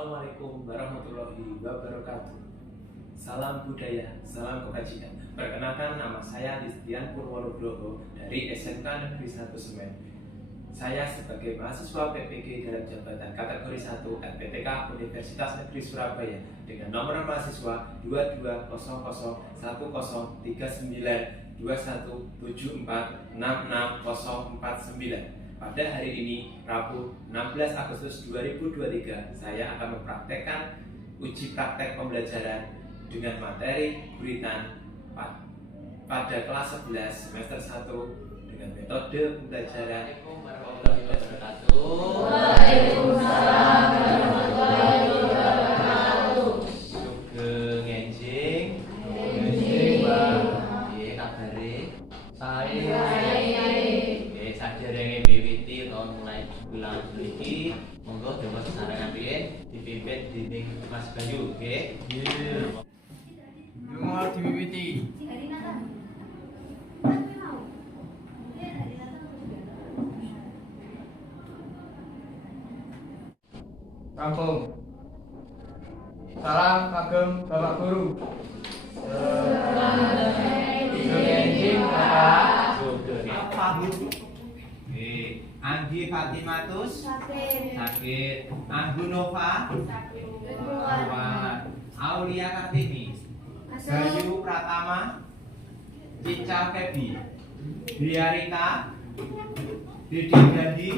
Assalamualaikum warahmatullahi wabarakatuh. Salam budaya, salam kebajikan. Perkenalkan, nama saya Listian Purwonugroho dari SMK Negeri 1 Semen. Saya sebagai mahasiswa PPG dalam jabatan kategori 1 LPTK Universitas Negeri Surabaya dengan nomor mahasiswa 220010139174660049. Pada hari ini, Rabu 16 Agustus 2023, saya akan mempraktekkan uji praktek pembelajaran dengan materi guritan pada kelas 11 semester 1 dengan metode pembelajaran. Assalamualaikum warahmatullahi wabarakatuh. Waalaikumsalam warahmatullahi wabarakatuh. Sugeng enjing. Bang. Nggih, kabare? Saya. Nggih, saderenge miwiti utawa mulai bulan mriki, monggo dawa sesarengan riyin dipimpin dening Mas Bayu, nggih. Nggih. Mau diwiwiti. Kampung. Salam kagem Bapak Guru. Sugeng Bapak. Sugeng. Apa Bu? Nggih. Anggi Fatimatus. Sakit. Anggu Nova. Kuat. Aulia Kartini. Bayu Pratama. Cica Febi. Biarika. Didi Gandhi.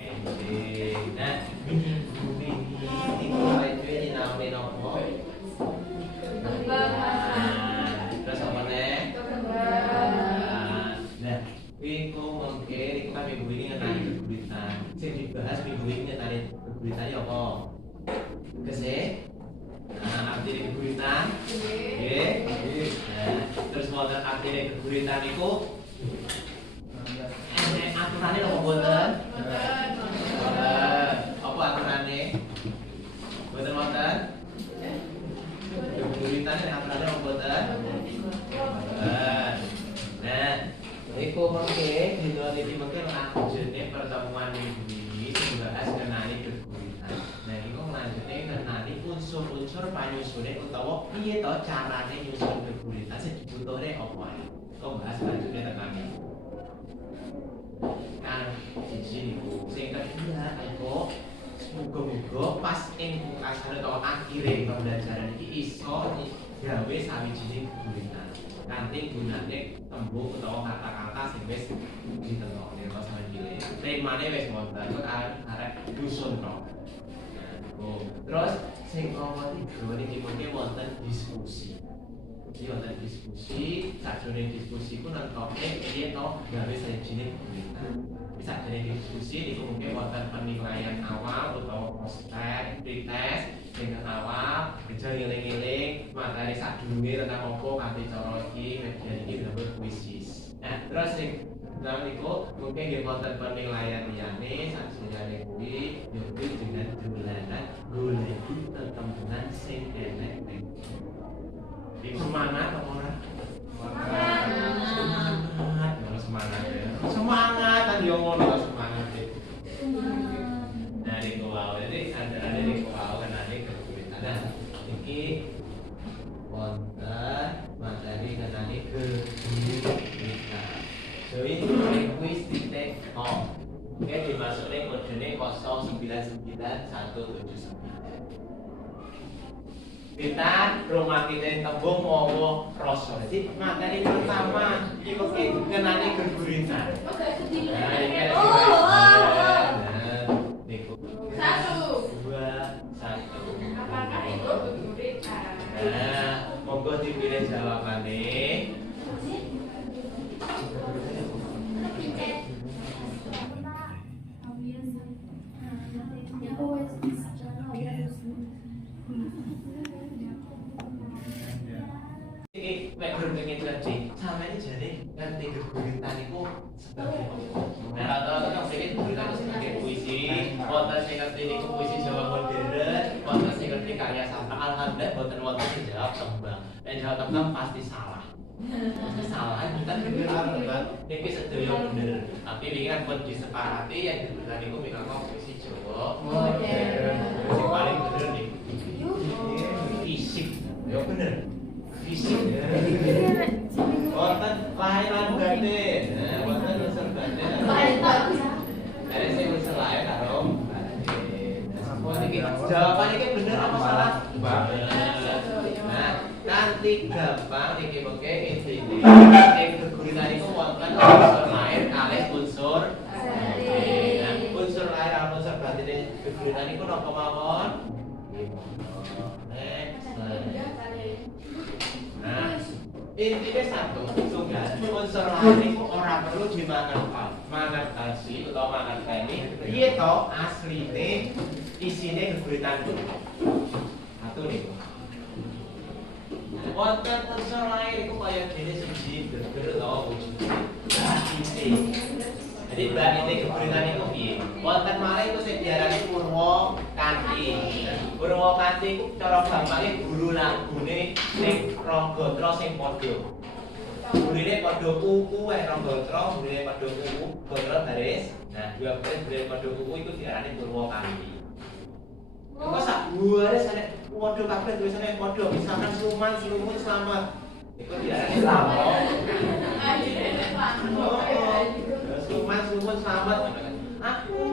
Enjing. Nah, iki mulai dhewe nyinaoni napa? Terus apa nih? Nah, iku mungkin iku kan minggu ini ngenani keguritan. Sing dibahas minggu ini ngenani keguritan ya apa? Kese? Nah, arti keguritan? Nggih. Nah, terus wonten arti keguritan iku aturane napa mboten? Apa aturane? Mboten wonten? Keguritan aturane apa mboten? Nah, iku mengke dina iki mengke lanjutne pertemuan minggu ini membahas ngenani keguritan. Nah, iku lanjutne ngenani unsur-unsur panyusune utawa piye to carane nyusun keguritan sing dibutuhne apa ae. Kok bahas lanjutne tekan iki. Kan siji niku sing kedua iku muga-muga pas ing pungkasan utawa akhire pembelajaran iki iso gawe sawijining keguritan kanthi gunane tembung utawa kata-kata sing wis ditentokne pas sawijining temane wis wonten kok arek dusun to. Terus sing nomor 3 niki mengke wonten diskusi. Wonten diskusi, sajroning diskusi ku nentokne piye to gawe sawijining keguritan. Bisa jadi diskusi niku mungkin wonten penilaian awal utawa prospek, pretest, dengan awal, kerja ngiling-ngiling, materi sadurunge tentang apa kanthi cara iki, media iki disebut kuisis. Nah, terus sing dalam niku mungkin nggih wonten penilaian liyane sajroning kuwi yaitu dengan dolanan goleki tetembenan sing enek ning. Iki semangat apa ora? Semangat kan yo ngono semangat iki. Nah niku wae iki andane niku wae kenane keguritan. Nah iki wonten materi kenane keguritan. So ini kuis titik nol. Oke dimasukne kodene 099179. Kita rumah kita tembung mau rasa. Jadi materi pertama itu kenane keguritan. Nah, ini niku. 1 2 1. Apakah itu keguritan? Nah, monggo dipilih jawabane. Iki mek guru pengen ngerti, sampeyan jane ngerti keguritan iku sebagai apa? Nah, rata-rata kan pengen keguritan itu sebagai puisi, wonten sing ngerti niku puisi Jawa modern, wonten sing ngerti karya sastra. Alhamdulillah wonten sing jawab tembang. Nek jawab tembang pasti salah. Pasti salah, bukan bener tembang. Niki sedaya bener. Tapi wingi kan pun disepakati yang keguritan iku minangka puisi Jawa modern. Sing Jawabannya ini bener apa salah? Nah, nanti gampang iki mengke intine. Ing geguritan iku wonten unsur lahir kalih unsur batin. Nah, unsur lahir lan unsur batin geguritan iku napa mawon? Nah, intinya satu, tunggal unsur lahir itu orang perlu dimangertasi utawa mangerteni piye to asline isine geguritan itu. Satu nih. Wonten unsur lahir itu kaya dene siji geger utawa wujud. Jadi bakite geguritan itu piye? Wonten malih itu sing diarani purwa kanthi. Purwa kanthi iku cara gampange guru lagune ning Ranggatara sing padha. Gurine padha kuku wae Ranggatara, gurine padha kuku, Gatra baris. Nah, dua baris gurine padha kuku iku diarani purwa kanthi. Kok sak buare sane padha kabeh tulisane padha, misalkan Sluman, Slumut, Slamet. Iku diarani selamat. Sluman, Slumut, Slamet. Aku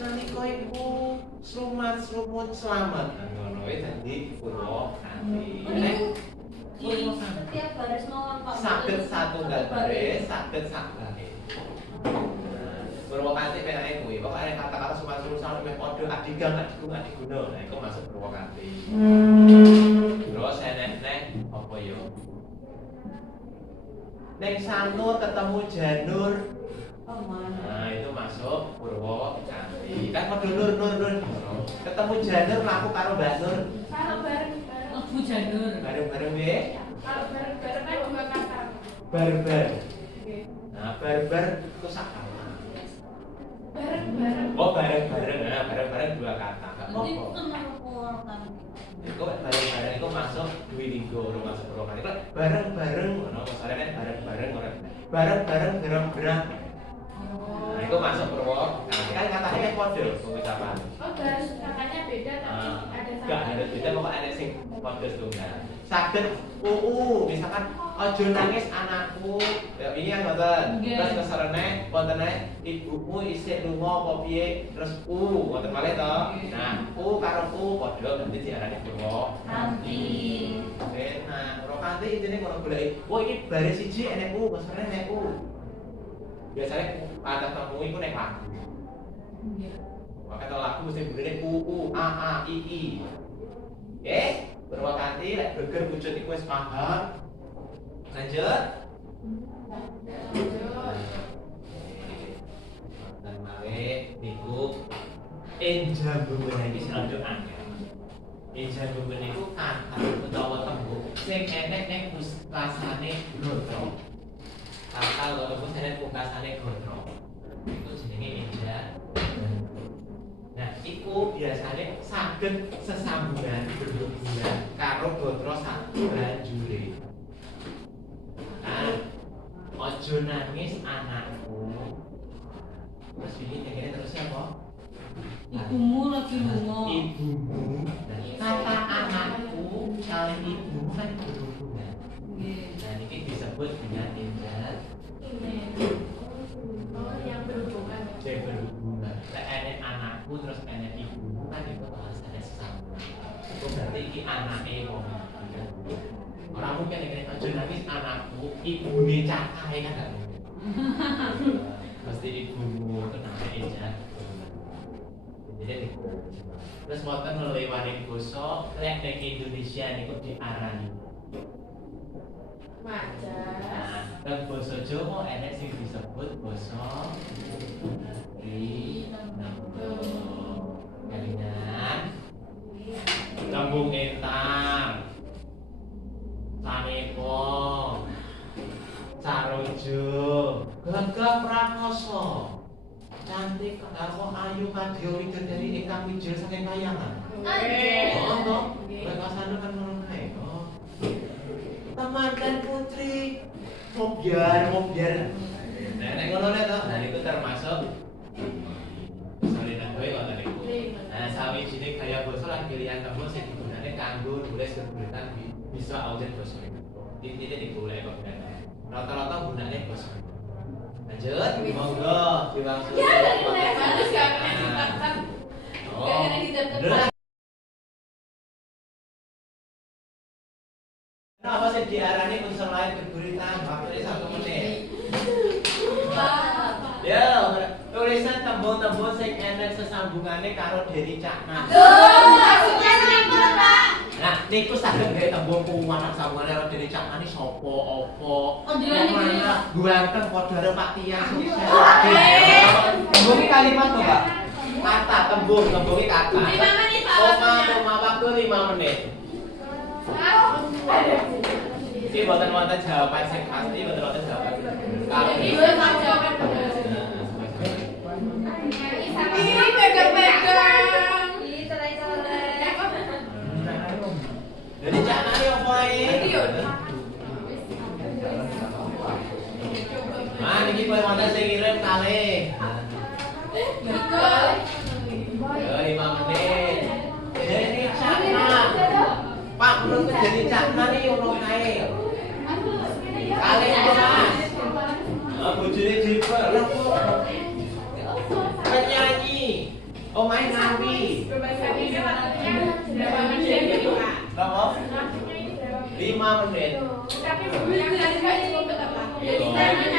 nalika iku Sluman, Slumut, Slamet. Ngono wae dadi purwa kanthi. Setiap baris mawon Pak. Saged satunggal baris, saged sak baris. Purwakanthi penake kuwi, pokoke kata-kata suman-suman sampe padha adigang, adigung, adiguna. Nah, iku masuk purwakanthi. Terus enek apa yo? Nek sanur ketemu janur. Nah, itu masuk purwakanthi. Kan padha nur. Ketemu janur laku karo Mbak Nur. Kalau bareng-bareng janur. Bareng-bareng nggih. Kalau bareng-bareng kan dua kata. Barbar. Nggih. Nah, barbar itu sak kata. Bareng-bareng. Oh, bareng-bareng. Nah, bareng-bareng dua kata. Enggak Nanti apa-apa. kenal Itu bareng-bareng itu masuk dwilingga, ora masuk purwakanthi. Itu bareng-bareng ngono, masalahnya kan bareng-bareng ora. Bareng-bareng gerang-gerang. Nah, itu masuk purwakanthi. Kan katanya kan padha pengucapan. Oh, baris katanya beda tapi ada Enggak harus beda, pokoknya ada sing padha setunggal. Saged misalkan aja nangis anakku. Ya ini kan ngoten. Terus keserene wontene ibumu isih lunga apa piye? Terus wonten malih to. Nah, karo padha ganti diarani purwakanthi. Nah, purwakanthi intine ngono goleki. Oh, iki baris siji enek keserene enek Biasanya atas tamu iku nek lagu. Kata lagu mesti begini a i i. Oke, purwakanthi lek geger wujud iku wis paham. Lanjut. Dan malih niku enjambungan iki selalu angel. Enjambungan niku kata utawa tembung sing enek ning pungkasane Gatra. Kata utawa sing pungkasane Gatra. Itu jenenge enjambungan. Nah, iku biasanya saged sesambungan berhubungan karo Gatra sabanjure. Nah, ojo nangis anakku. Terus ini kira terus apa? Ibumu lagi lunga. Ibumu. Kata anakku kali ibumu kan berhubungan. Nah, ini disebut dengan indah. Oh, yang berhubungan. Yang berhubungan. Lek enek anakku terus enek ibumu kan itu bahasanya sesambungan. Itu berarti iki anake wong. Orang mungkin yang aja nangis anakku, ibune cakai kan gak mungkin. Pasti ibumu itu namanya aja. Jadi terus wonten lelewane basa lek ning Indonesia niku diarani Majas. Nah, dan basa Jawa enek sing disebut basa Kelingan. Lambung entang. Sanepo, Sarojo, Gagah Prakoso, cantik karo ayu kadya widodari ingkang wijil saking kayangan. Oh, toh, lekasane kan ngono kae. Oh. Teman dan putri, mobiar. Nek ngono nek to, nah itu termasuk salinan kowe wonten niku. Nah, sawijine gaya basa lan pilihan tembung sing digunakake kanggo nulis geguritan bisa audit basa intinya digolek kok rata-rata gunanya basa. Lanjut, monggo diwangsuli. Ya, dari mulai bagus gak kena dicatat. Gak kena dicatat. Apa sih diarani unsur lain geguritan? Waktunya 1 menit. Ya, tulisan tembung-tembung sing enek sesambungane karo Deni Caknan. Nah, niku saged gawe tembung kuwanan sambungane karo Deni Caknan iki sapa, apa? Guanteng padha karo Pak Tiang sukses. Tembung iki kalimat kok, Pak? Kata tembungnya kata. 5 menit, waktu 5 menit. Iki boten wonten jawaban sing pasti, boten wonten jawaban. Ini pegang-pegang. Jadi carane opo iki? Ah, niki kowe wonten sing ngirim kalih. Ya 5 menit. Deni Caknan. Pak, belum Deni Caknan iki ono kae. Kalih Mas. Bojone Jiper. Penyanyi. Omahe Nabi. Berapa? 5 menit.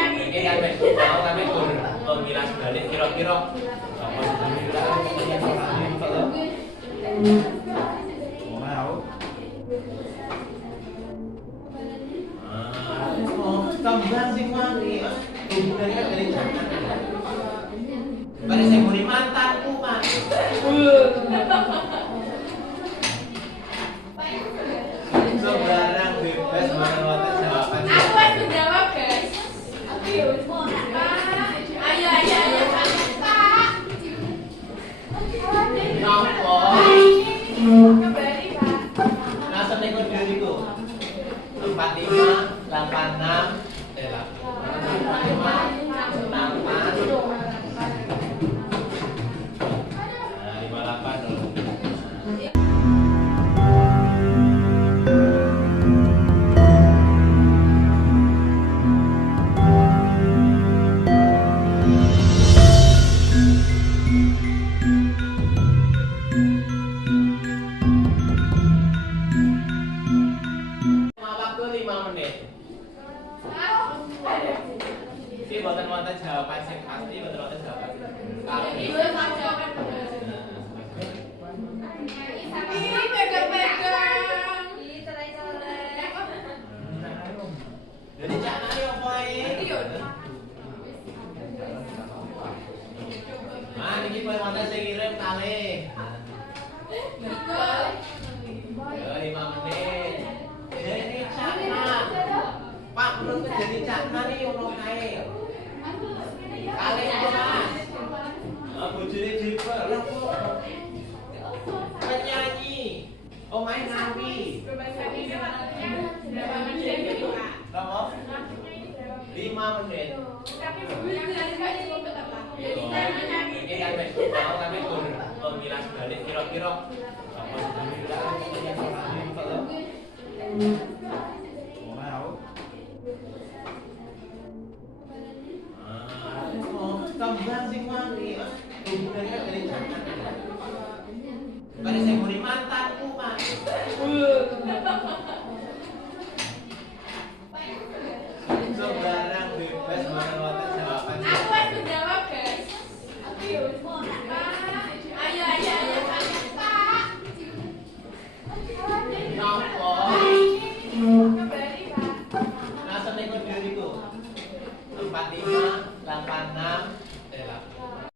Ini kan mau kami mengilas balik kira-kira kembang sing wangi hubungannya dari jangan pada saya muni mantanku Mas sembarang bebas mengeluarkan jawaban Aku harus menjawab, guys. Ayo, Pak. Nopo Kembali, Pak. langsung ikut diriku 45 86 waktu 5 menit. Iki boten wonten jawaban sing pasti, boten wonten jawaban. Ini pegang-pegang. Jadi carane opo iki? Ah, niki kowe wonten sing ngirim kalih. Ya 5 menit. Deni Caknan. Pak, belum Deni Caknan iki ono kae. Kalih Mas. Bojone Jiper. Penyanyi. Omahe Nabi. Berapa? 5 menit. Ini kan mau kami mengilas balik kira-kira kembang sing wangi hubungannya dari jangan pada saya muni mantanku Mas sembarang bebas mengeluarkan jawaban Aku harus menjawab, guys. Ayo, Pak. Nopo Kembali, Pak. langsung ikut diriku 45 86 8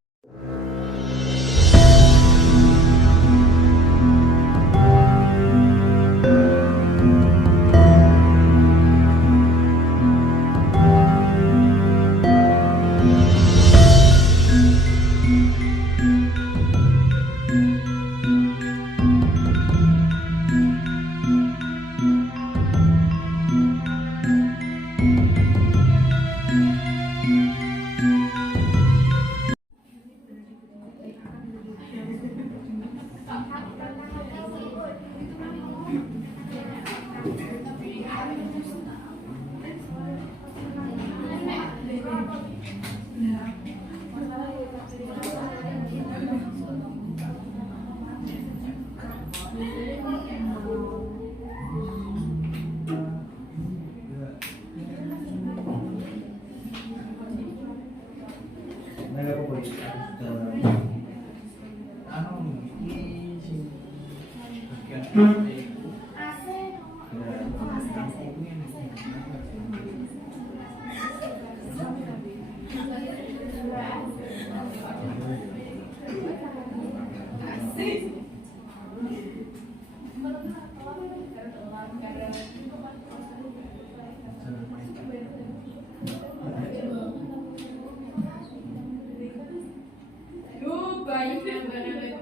Banyak yang bener-bener.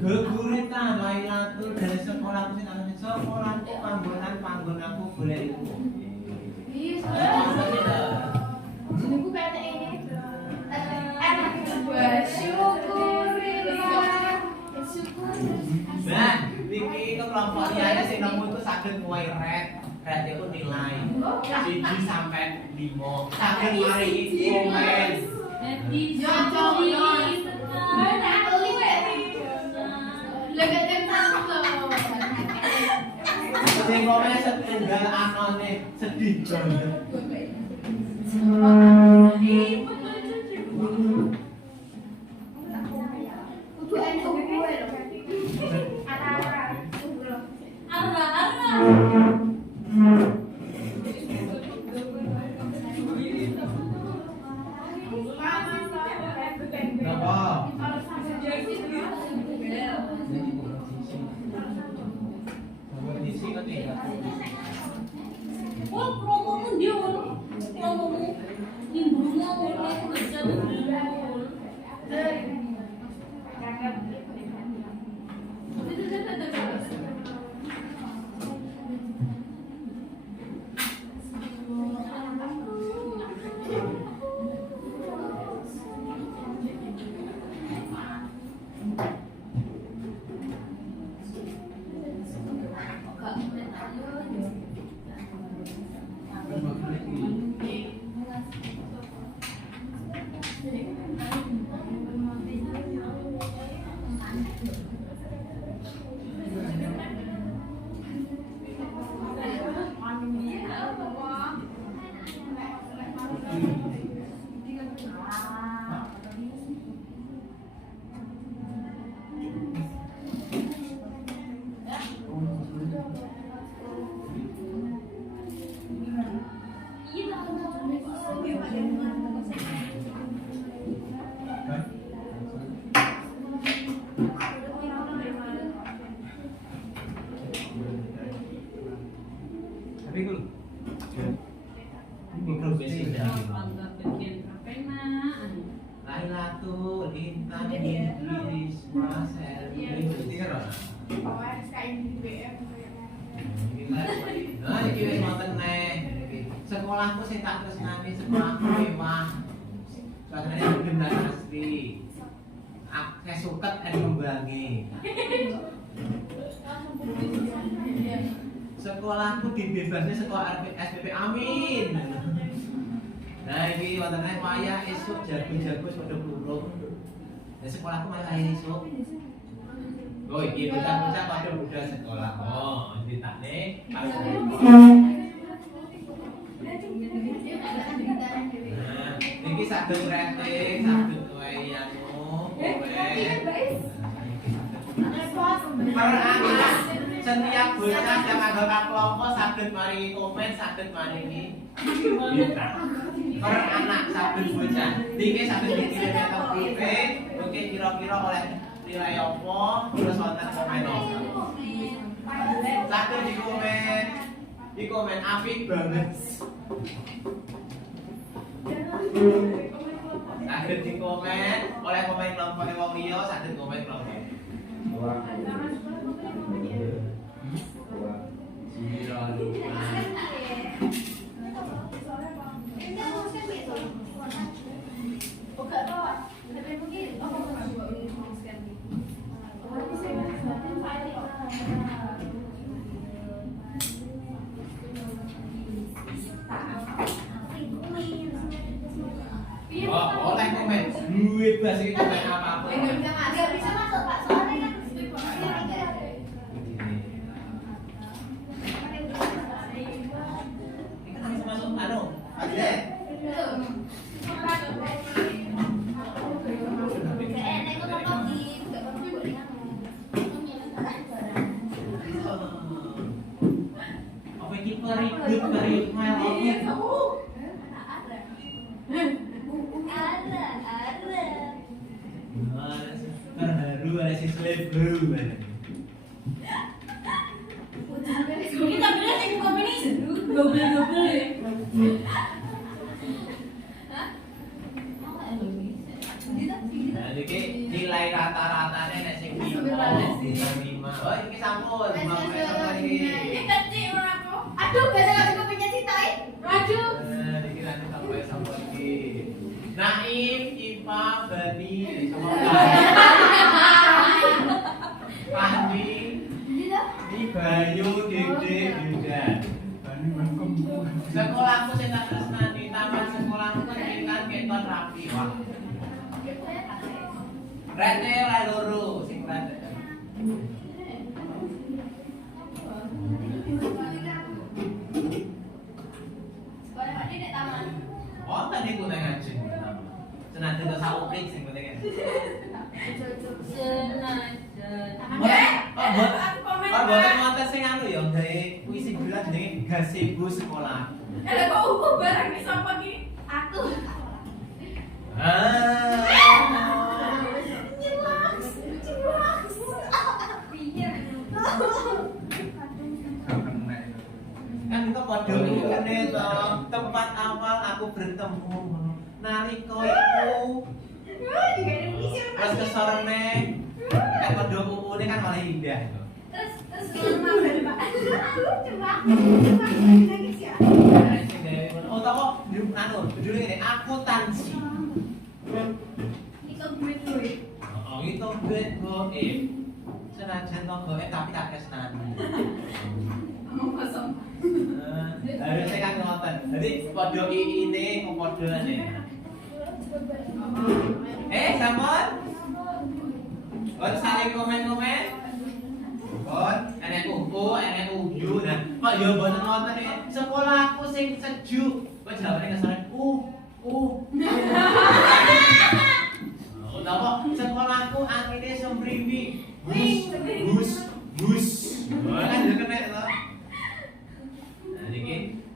Geguritan Lailatul dari sekolahku sing ana sekolahku panggonan aku golek iku. Jenengku kata ini. Bersyukurillah. Nah, iki kelompok liyane sing nemu iku saged muai red itu nilai 1 sampai 5. Saged mari komen. Sing komen setunggal anone sedih banget. Napa? Kompetisi kok tidak. Oh, promomu dia promomu nimbrungnya aku bisa Tapi gue mikro basic dari Lailatul Intan Idris Marcel ini kan orang. Nah, iki wis wonten neh. Sekolahku sing tak tresnani sekolahku mewah. Suasanane bener asli. Akeh suket kembange. Sekolahku dibebasnya sekolah SPP amin. Nah ini wonten wayah esuk jago-jago padha burung. Nah sekolahku malah esuk. Oh iki bocah-bocah padha budal sekolah. Oh ditane pas. Nah iki saged rating, saged wayangmu, setiap bocah yang anggota kelompok saged mari komen, saged mari per anak saged bocah. Niki saged dikirim ke grupe, oke kira-kira oleh nilai apa, terus wonten komen apa. Saged di komen apik banget. Saged di komen, oleh komen kelompok wong liya, saged komen kelompok. Oh, oleh komen. Duit bas iki komen apa-apa. Enggak bisa masuk, Pak. Soalnya kan blue ada si slave blue. Kita bilang sing komen ini double ya. Nah, iki nilai rata-ratanya nek sing 5. Oh, iki sampun. Kita cik aku. Aduh, gak ada aku punya cita. Aduh. Nah, iki nanti sampai sampun iki. Naim, Ipa, Bani, semoga. Pandi, di Bayu, Dede, Yuda. Sekolahku sing tak tresnani, taman sekolahku kan keton rapi. Wah. Rene ra loro sing rene. Oh, tadi ku nang ngajeng. Senajan to sauplik sing penting. Oh, boten wonten sing anu ya, gawe puisi bulan jenenge gazebo sekolah. Ada kok uku barang di sapa ki? Aku. Kan itu padha ngene to, tempat awal aku bertemu nalika iku. Pas kesorene kan padha umune kan malah indah to. Terus mau dari Pak. Coba nangis ya. Oh, tak kok anu, judulnya ini akuntansi. Itu gue. Oh, itu goib. Senajan to goib tapi tak kesnani. Mau kosong. Harusnya kan ngoten. Jadi padha ini padha nih. Sampun. Kon saling komen-komen. Kon, enek kuku, enek uju. Nah, kok ya mboten ngoten iki. Sekolahku sing sejuk. Kok jawabane kesane Napa sekolahku angine sempriwi. Bus. Kan yo kena to. Nah,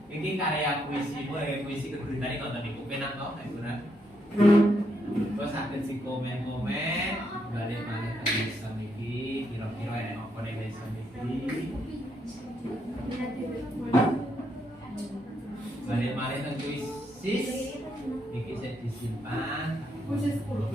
iki karya puisi, puisi keguritane konten iku penak kok, nek ora. Kok saged si komen-komen, balik maneh ke desa iki, kira-kira enek apa ning desa iki. Balik maneh ke puisis. Iki sik disimpan. Khusus 10.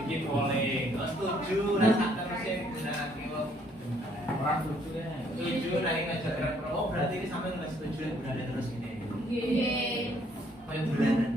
Iki boleh, setuju rasa terus yang gunakake orang setuju ya. Setuju nang ngajak pro, berarti ini sampai nggak setuju yang gunakake terus ini. Kayak bulanan.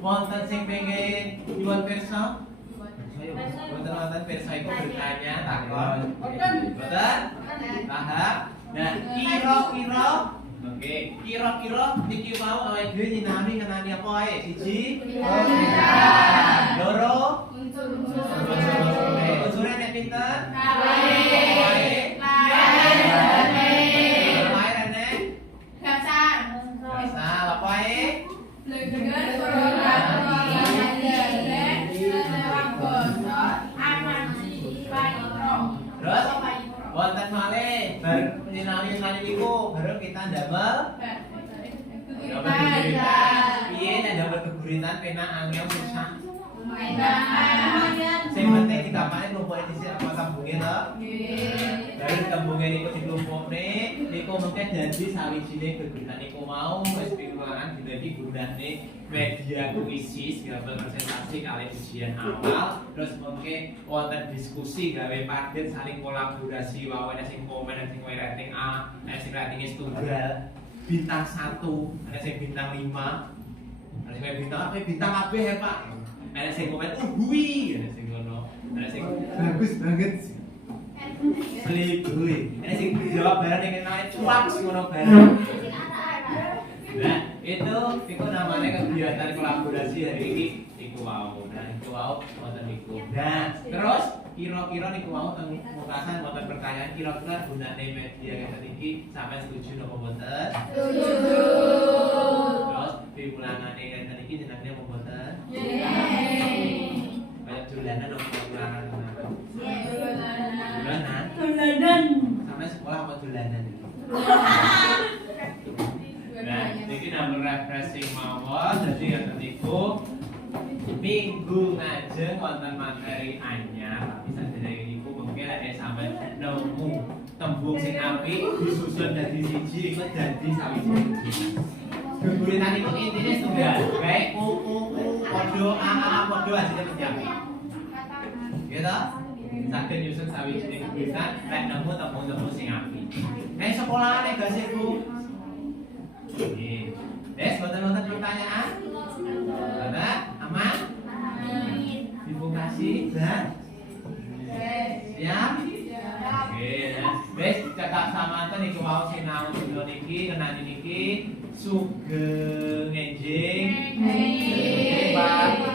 Wonten sing pengen nyuwun pirsa? Wonten pirsa iku bertanya takon. Boten? Paham? Nah, kira-kira oke, kira-kira niki mau awake dhewe nyinami ngenani apa ae? Siji? Loro? Unsure nek pinten? Wae. Asal apa ae? Terus wonten malih bareng nyinami niku bareng kita ndamel geguritan. Piye nek ndamel geguritan penak angel susah. Sing penting digampangke kelompok dhisik apa sambunge to. Dari tembunge niku dikelompokne niku mungkin dadi sawijining geguritan niku mau wis piwulangan dadi gunane media kuisi gambar presentasi kali ujian awal terus mungkin wonten diskusi gawe padet saling kolaborasi wae ana sing komen ana sing rating A ana sing rating tunggal bintang 1 ana sing bintang 5 ana sing bintang kabeh ya Pak ana sing komen hui ana sing ngono ana sing bagus banget selingkuh ana sing jawab barang yang enak cuak ngono barang. Nah, itu namanya kegiatan kolaborasi hari ini niku wau. Nah, niku wau wonten niku. Nah, terus kira-kira niku wau teng mukasan wonten pertanyaan kira-kira gunane media ngeten iki sampeyan setuju napa mboten? Setuju. Terus piwulangane ngeten iki jenenge napa mboten? Kayak dolanan napa piwulangan napa? Dolanan. Sampai sekolah apa dolanan? Nah, ini namanya refreshing mawon. Jadi yang ketiga minggu ngajeng wonten materi anyar. Tapi sadurunge niku mungkin ada sampai nemu tembung sing apik disusun dadi siji iku dadi sawijining geguritan iku intine tunggal. Baik padha padha hasilnya mesti apik. Gitu? Saged nyusun sawijining geguritan lek nemu tembung-tembung sing apik. Nek sekolahane gasiku Des, wonten pertanyaan? Ada? Aman? Ibu kasih dan siap? Oke, Des, cekak samanten iku mau sinau dina niki kenani niki sugeng enjing. Pak.